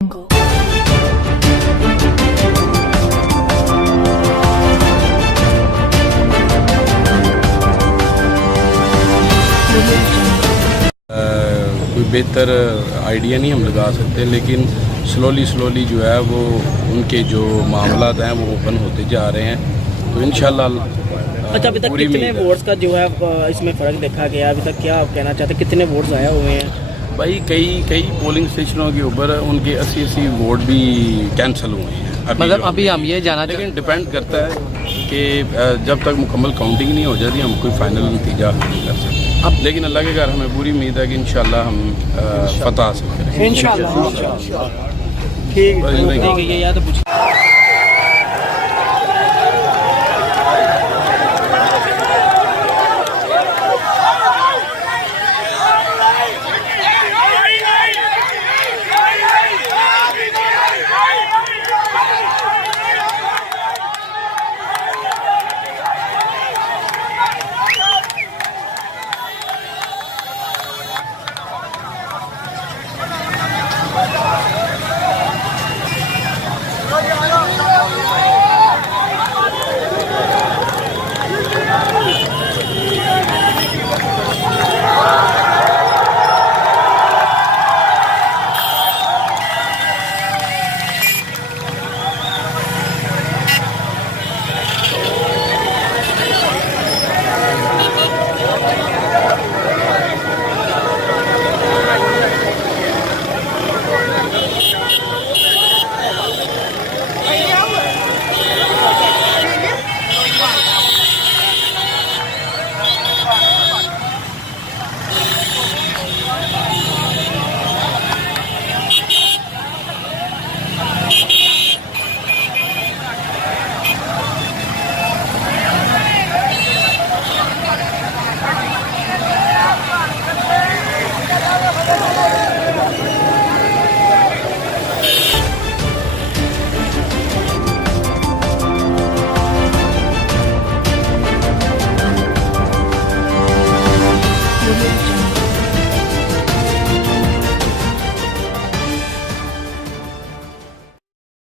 कोई बेहतर आइडिया नहीं हम लगा सकते, लेकिन स्लोली जो है वो उनके जो मामलात हैं वो ओपन होते जा रहे हैं, तो इंशाल्लाह। अच्छा, अभी तक कितने वोट्स का जो है इसमें फ़र्क देखा गया? अभी तक क्या आप कहना चाहते हैं, कितने वोट्स आए हुए हैं? भाई कई पोलिंग स्टेशनों के ऊपर उनके 80 वोट भी कैंसिल हुए हैं। मतलब अभी हम ये जाना, लेकिन डिपेंड करता है कि जब तक मुकम्मल काउंटिंग नहीं हो जाती हम कोई फाइनल नतीजा नहीं कर सकते। लेकिन अल्लाह के घर हमें पूरी उम्मीद है कि इंशाल्लाह हम फतह हासिल करेंगे। इंशाल्लाह। ठीक है, या तो